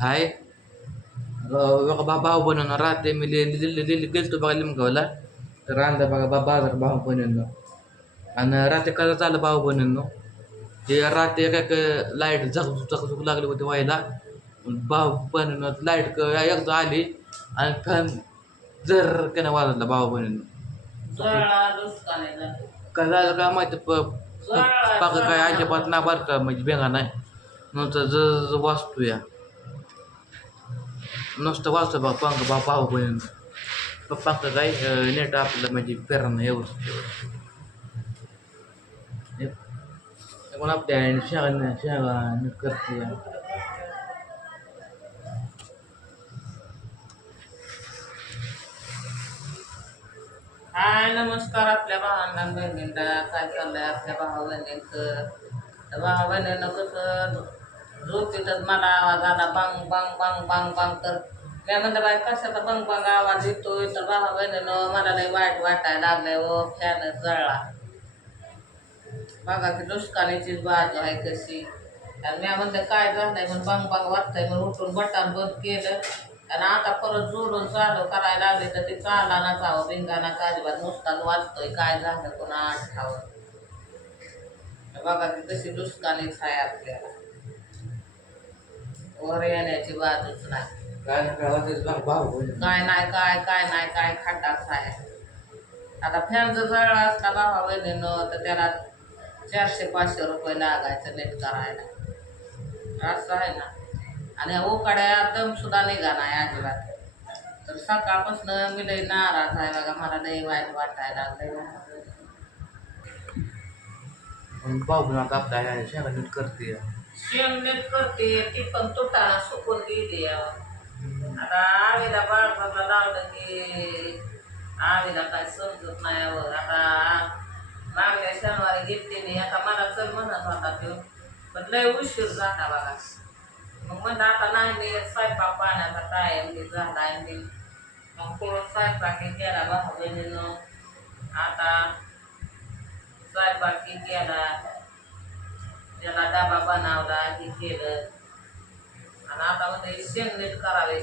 हाय बघा बा भाऊ बनवणं राहते मी लिहिली गेलतो बघा लिमगावला तर आणलं बघा बा बाजार भाऊ बनवणं आणि रात्री कसं चाललं भाऊ बनवणं ते रात्री एक एक लाइट झकझुक झकझुक लागली होती व्हायला भाऊ बनवणं लाइट एकदा आली आणि फॅन जर त्यानं वाजवला भाऊ बनवून काय झालं काय माहिती पाक काय अजिबात ना बरं का म्हणजे बेगा नाही नंतर ज ज वाचतो या नुसतं वाचतो बा पंख बा पाहू पण पंख काय नेट आपलं म्हणजे पेरणं व्यवस्थित पण आपल्या शेगा शेगा करते. हाय नमस्कार आपल्या भावांना बहिणींना. काय चाललंय आपल्या भावा बहिणींचं भावा बहिणीनं कसं झोपेतच मला आवाज आला बांग बांग बांग बांग बांग तर मी म्हणलं बाई कशाचा बंग बंग आवाज येतोय? तर बाबा बहिणीनं मला लई वाईट वाटायला लागलाय व फॅन जळला. बघा की दुष्काळीचीच बाजू आहे कशी. आणि मी म्हणते काय झालंय? म्हणून बांग बांग वाटतंय म्हणून उठून बटन बंद केलं. आणि आता परत जोडून चालू करायला लागले तर ते चाला ना जावं बिंगाना अजिबात नुसताच वाचतोय काय झालं कोणा आठावं बघा की कशी दुष्काळीच आहे आपल्याला. वर येण्याची बाजूच नाही. काय नाही काय काय नाही काय खड्डाच आहे. आता फॅन जर जळला असला बाबा बहिणीनं तर त्याला चारशे पाचशे रुपये लागायचं नेट करायला. असं आहे ना. आणि उकाड्या दम सुद्धा निघा नाही अजिबात. तर सकाळपासून मी लई नाराज आहे बघा मला लई वाईट वाटायला लागलंय. पण आता आपल्या शेगा नीट करते. शेण नीट करते ती पण तुटाला सुकून गेली आता आवीला बाळकाला लावलं की आवीला काय समजत नाही वर आता मागल्या शनिवारी घेतली नाही आता मला चल म्हणत होता तो पण लय उशीर झाला बघा मग म्हणलं आता नाही स्वयंपाक पाण्याचा टाइम मी झाला आहे मग थोडं स्वयंपाक केला भाऊ बहिणीनं? आता स्वयंपाक केला. त्याला डबा बनवला हे केलं. आणि आता म्हणजे शेंग नीट करावे.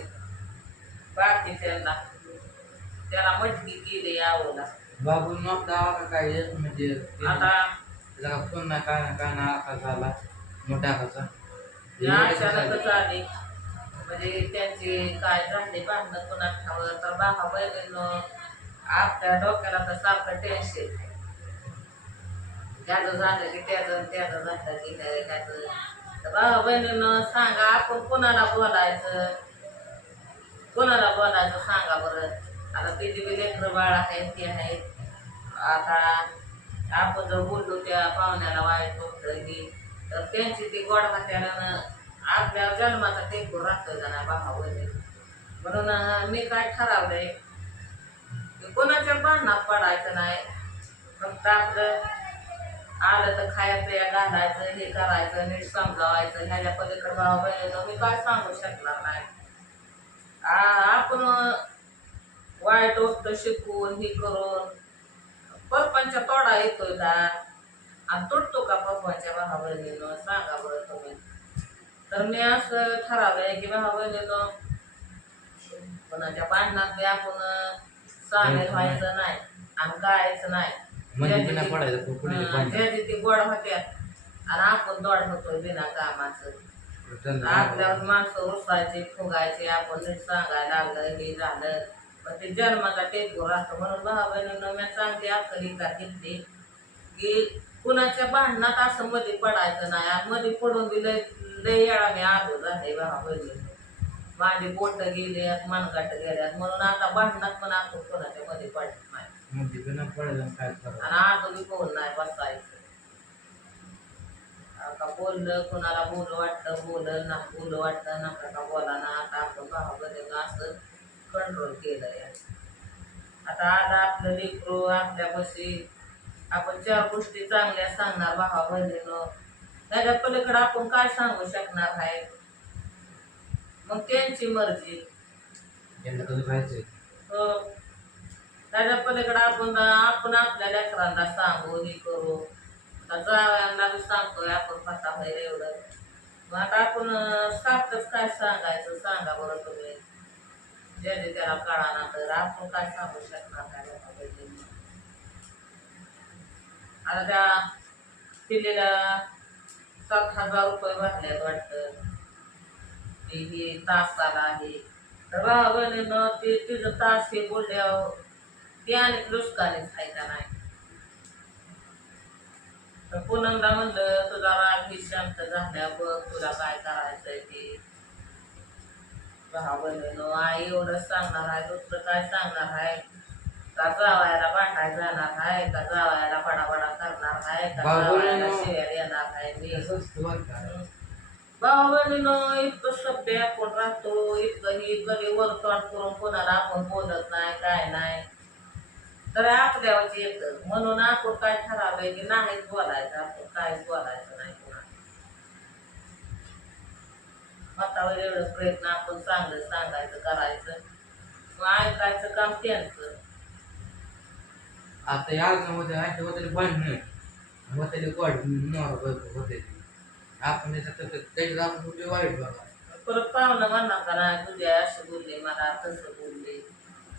बाकी त्यांना. त्याला मटकी केली आवडला. बाबू मग गावा काय? म्हणजे आता त्याला फोन नाही काय ना काय ना आका झाला आकाचा या अचानकच आली. म्हणजे त्यांची काय झाली? भांडणं पुन्हा खावं तर बाबा बहिणीनं आपल्या डोक्याला तर सारखं टेन्शन त्याचं झालं की त्याचं त्याचं झालं की त्याचं तर भावा बहिणीनं सांगा आपण कोणाला बोलायचं? कोणाला बोलायचं सांगा बरं. आता तिची बी लेकरं बाळ आहेत ते आहेत आता आपण जर बोललो त्या पाहुण्याला वाईट बघतोय की तर त्यांची ती गोड हात्यानं आपल्या जन्माचा टेकून राहतो का भावा बहिणी? म्हणून मी काय ठरवलंय? की कोणाच्या बांधणात पडायचं नाही. फक्त आपलं आलं तर खाया पिया घालायचं हे करायचं नीट समजावायचं. ह्याच्या पलीकडे भावा बहिणीनं मी काय सांगू शकणार नाही. आपण वाईट गोष्ट शिकून हे करून परपंच तोडा येतोय का आणि तुटतो का परपंच भावा बहिणीनं? सांगा बरं तुम्ही. तर मी असं ठरवलंय की भावा बहिणीनं कोणाच्या भांडणात बी आपण सामील व्हायचं नाही आणि गायचं नाही. म्हणजे बिना पडायचं हं, ज्याची ती गोड होत्या आणि आपण दोड होतोय बिना कामाचं. आपल्यावर माणसं रुसायचे फुगायचे आपण सांगायला लागलं हे झालं. पण ते जन्माचा टेकूर राहतो म्हणून भावा बहिणीनं मी चांगली अक्कली का घेतली की कुणाच्या भांडणात असं मध्ये पडायचं नाही. आणि मध्ये पडून दिलं लय वेळाने आलो झाले भावा बहिणी माझे बोट गेले मनगाट गेल्यात म्हणून आता भांडणात पण आपण कोणाच्या मध्ये पडत नाही म्हणजे बिना पडायचं काय करावं आणि आजोबी कोण नाही बसायचं. आता बोललं कुणाला बोल वाटलं बोललं ना बोल वाटलं नका का बोला ना आता आपण भावाबद्दल असं कंट्रोल केलं या आता आला आपलं लेकरू आपल्या बशी आपण चार गोष्टी चांगल्या सांगणार भावा बहिणीनं त्याच्या पलीकडे आपण काय सांगू शकणार आहे? मग त्यांची मर्जी. यांना कधी खायचंय हो. त्याच्या पलीकडे आपण आपण आपल्या लेकरांना सांगू हे करू. आता जावयांना बी सांगतोय आपण कसा बाहेर एवढं. मग आता आपण सातच सारखंच काय सांगायचं सांगा बरं तुम्ही. ज्याने त्याला कळाना तर आपण काय सांगू शकणार काय आता त्या पिल्लीला सात हजार रुपये भरल्यात वाटतं. हे ही तासाला आहे. तर बाबा बहिणीनं ते तिचं तास हे बोलल्यावर ते आणि नुसकानीच आहे का नाही. पूनमला म्हणलं तुझा राग ही शांत झाल्या बघ तुला काय करायचंय ते? बहिणीनं आई एवढंच सांगणार आहे दुसरं काय सांगणार आहे? का जावायला भांडाय जाणार आहे? का जावायला बडाबडा करणार आहे? का जावायला शिव्या देणार आहे मी. भाऊ बहिणीनं इतकं सभ्य आपण राहतो इतकं ही कधी वरतोंड करून कोणाला आपण बोलत नाही काय नाही. तर आपल्यावरच येतं म्हणून आपण काय ठरवलंय की नाहीच बोलायचं आपण काहीच बोलायचं नाही मतावर एवढं प्रयत्न आपण चांगलं सांगायचं करायचं. मग ऐकायचं काम त्यांचं. आता या मध्ये आहे होते भांडण. होते गोड होते आपण त्याच्यात त्याच्यात आपण कुठे वाईट बघा. परत पाहुणं म्हणणार का नाही तुझ्या असे बोलले मला तसं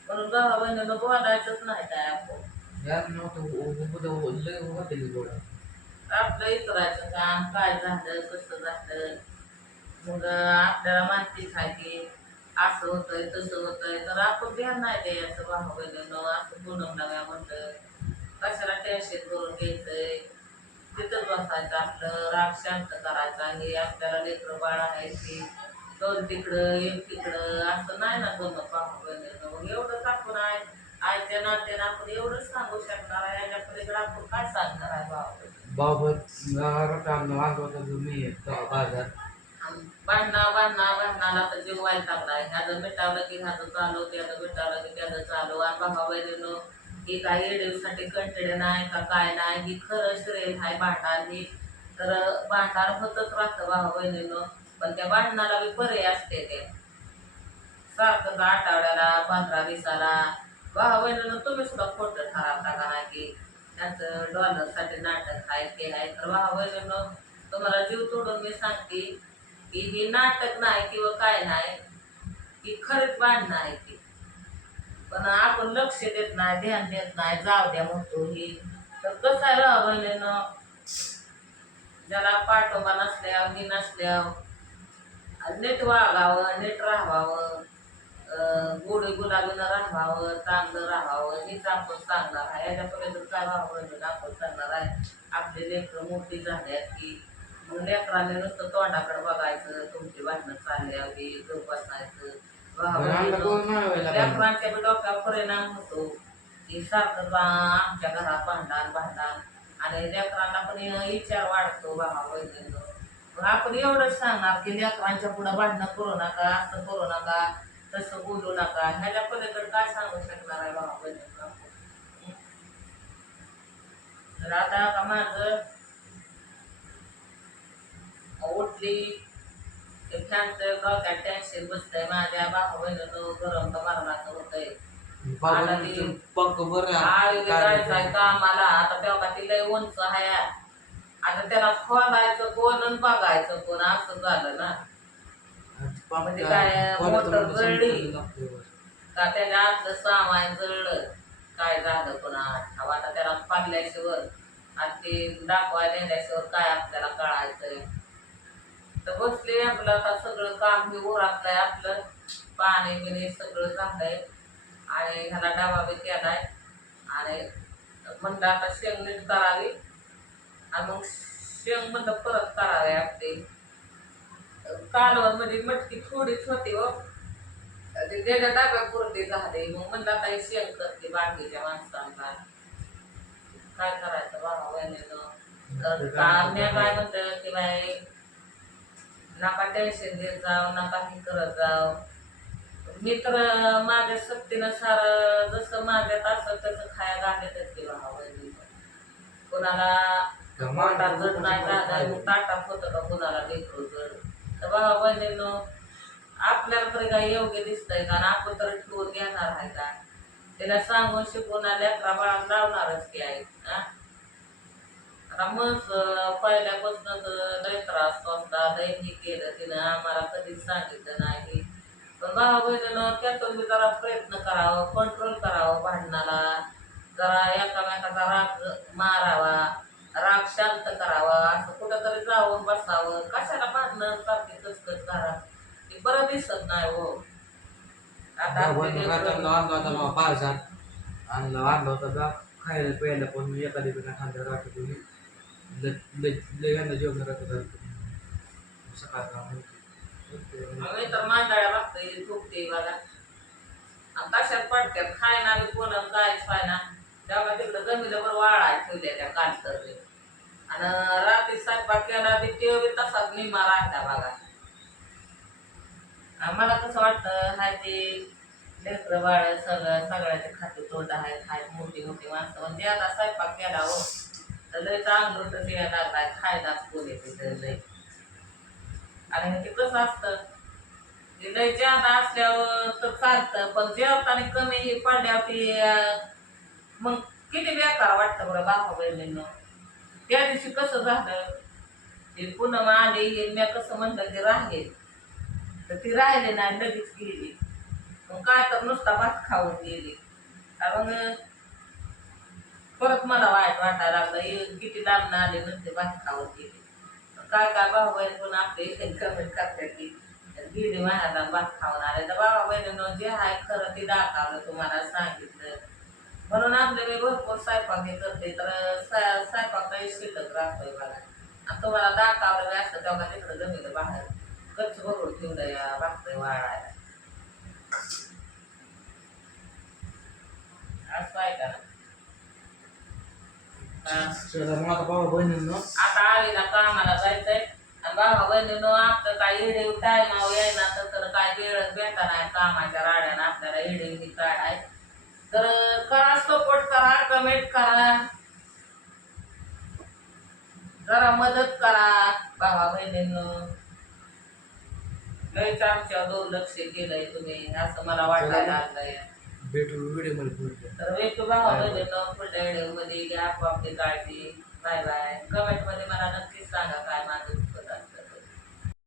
म्हणून भावा बहिणीनं बोलायचंच नाही काय आपण या नव्हतं आपलं इतरायचं काम काय झालं कसं झालं? मग आपल्याला माहितीच आहे की असं होतंय तसं होतंय. तर आपण ध्यान नाही द्यायचं भाऊ बहिणीनं असं बोलून नव्या म्हणलं कशाला टेन्शन करून घ्यायचंय? तिथंच बसायचं आपलं राग शांत करायचा. हे आपल्याला लेकरं बाळ आहे की दोन तिकडं एक तिकडं असं नाही ना जमत भाऊ बहिणीनं. एवढंच आपण आहे आईच्या नात्यानं आपण एवढंच सांगू शकणार आहे. याच्या पलीकडे आपण काय सांगणार आहे बहिणी बाबत वाजवता बाजार. तर जीव लागलाय ह्याचं की ह्याचं चालू त्याचं की त्याचं चालू. आणि भावा बहिणीनं ही काही येडीसाठी कंटिन्यू नाही का काय नाही? ही खरं श्रेय आहे भांडण ही तर भांडण होतच राहतं भावा बहिणीनं पण त्या भांडणाला बी पर्याय असते ते. सारखं आठवड्याला पंधरा दिवसाला. भावा बहिणीनं तुम्ही सुद्धा खोटं ठरवता का नाही की त्याचं डॉलरसाठी नाटक हाय केलाय. तर भावा बहिणीनं तुम्हाला जीव तोडून मी सांगते की ही नाटक नाही किंवा काय नाही की खरंच बांधणं आहे ती. पण आपण लक्ष देत नाही ध्यान देत नाही जाऊ द्या म्हणतो ही. तर कसं आहे राहा बहिणीनं ज्याला पाठोबा नसल्या मी नसल्या नीट वागावं नीट राहावं. अं, गोडी गुलाबीनं राहावं चांगलं राहावं हेच आपण सांगणार आहे. याच्यापर्यंत काय व्हावं आपण सांगणार आहे. आपले लेकरं मोठी झाल्यात की मग लेकरांनी नुसतं तोंडाकडे बघायचं तुमची भांडणं चालल्यावर हे गप बसायचं. लेकरांच्या बी डोक्यावर परिणाम होतो. की सारखं आमच्या घरात भांडण भांडण आणि लेकरांना पण विचार वाढतो भावा बहिणीनं आपण एवढंच सांगणार की लेकरांच्या पुढं भांडणं करू नका असं करू नका. तसं बोलू नका. ह्याच्या पलीकडे काय सांगू शकणार आहे भावा बहिणीनं? तर आता का माझं? उठली. ते फॅनचं डोक्यात टेन्शन बसतंय. माझ्या भाऊ बहिणीनं गरम तर मरणाचं होतंय. आता ती- पंख बरं आळीला जायचंय कामाला. आता तेव्हा ती लय उंच आहे. आता त्याला खोलायचं कोण आणि बघायचं कोण? असं झालं ना. म्हणजे काय, मोटर जळली? का त्याच्या आतलं सामान जळलं? काय झालं पुन्हा? आता त्याला पाडल्याशिवाय आणि ते दाखवायला नेल्याशिवाय काय आपल्याला कळायचंय? तर बसले आपलं आता सगळं काम हे उरकलंय आपलं. पाणी बिणी सगळं झालंय. आणि ह्याला डबा बी केलाय. आणि म्हणलं आता शेंग नीट करावी. आणि मग शेंग म्हणलं परत करावे आपले. कालवणमध्ये मटकी थोडीच होती हो. ते त्याच्या डाब्यापुरती झाले. मग म्हणलं आता हे शेंग करते बाकीच्या माणसांना. काय करायचं बाबा बहिणीनं काय म्हणतं की बाई नका टेन्शन घेत जाऊ नका हे करत जाऊ. मी तर माझ्या सक्तीनं सार जसं माझ्यात असं तसं खायला घालतच की बाबा बहिणीनं कोणाला पोटात जड नाही झालं ताटात होतं का कुणाला लेकरू जड तर बाबा बहिणींनो आपल्याला तरी काही योग्य दिसतंय का? आपण तर ठेवून घेणार आहे का? त्याला सांगून शिकवून लेकरा बाळा लावणारच की आहे मग पहिल्यापासूनच लय त्रास असता लय हे केलं तिनं आम्हाला कधीच सांगितलं नाही. पण भावा बहिणीनं त्यातून मी जरा प्रयत्न करावं कंट्रोल करावं भांडणाला. जरा एकामेकाचा राग मारावा. राग शांत करावा असं कुठंतरी जाऊन बसावं कशाला भांडणं सारखी कचकच करा ते बरं दिसत नाही हो आता आपले बाबांना रात्रीला लेकरं- आणला होता बाबा बाजार आणला आणला होता बा खायला प्यायला पण मी एका दिवशी खाल्लं रात्री तुम्ही लय गांधा जेवण राहतं सकाळ आम्ही तर मांडाळ्या बघतोय झोपते बघा आणि कशात पडत्यात खायना बी कोण कायच खायना तेव्हा तिकडं जमिलं बरं वाळाय ठेवल्या त्या कांतर आणि रात्री स्वयंपाक केला बी ते बी तसाच निम्मा राहता बघा. मला कसं वाटतं हाय ते लेकरं बाळ सगळं सगळ्याचे खाते तोंड आहेत हाय मोठी मोठी माणसं. म्हणजे आता स्वयंपाक केला हो. तर लय चांगलं तर द्यायला लागलाय खायलाच कोण येते लय. आणि ते कसं असतं लय जादा असल्यावर तर चालतं पण जेवताना कमी हे पडल्यावर ते मग किती बेकार वाटतं बरं बाबा बहिणींना. त्या दिवशी कसं झालं? ते पुन्हा आले हे मी कसं म्हणलं ते राहिले. तर ती राहिले नाही लगेच गेली. मग काय तर नुसता भात खाऊन गेली. कारण परत मला वाईट वाटायला लागलं. किती लांब आले नसते भात खाऊन गेले. काय काय भाऊ पण आपले कमेंट करतात की गेले माझ्याला भात खाऊन आले. तर बाबा जे आहे खरं ते दाखवलं तुम्हाला सांगितलं. म्हणून आपले मी भरपूर स्वयंपाक हे करते. तर स्वयंपाक काही शिल्लक राहतोय मला. आणि तुम्हाला दाखवलं बी असतं तेव्हा तिकडं जमिलं बाहेर कच्च भरून ठेवलं या भाकरी वाळायला. असं आहे का? आता बाबा बहिणींनो कामाला जायचंय. आणि भावा बहिणीनं आपलं काय येडे टायमावर यायला तर तर काय वेळच भेटा नाही कामाच्या राड्यानं. आपल्याला येडे ही काढाय. तर करा कमेंट करा. जरा मदत करा भावा बहिणीनं. लयच आमच्या दुर्लक्ष केलंय तुम्ही असं मला वाटायला लागलंय. भेटू व्हिडिओमध्ये पुढच्या तर भेटू भावा बहिणीनं पुढल्या व्हिडिओमध्ये. घ्या आपापली काळजी. बाय बाय कमेंटमध्ये मला नक्कीच सांगा काय माझं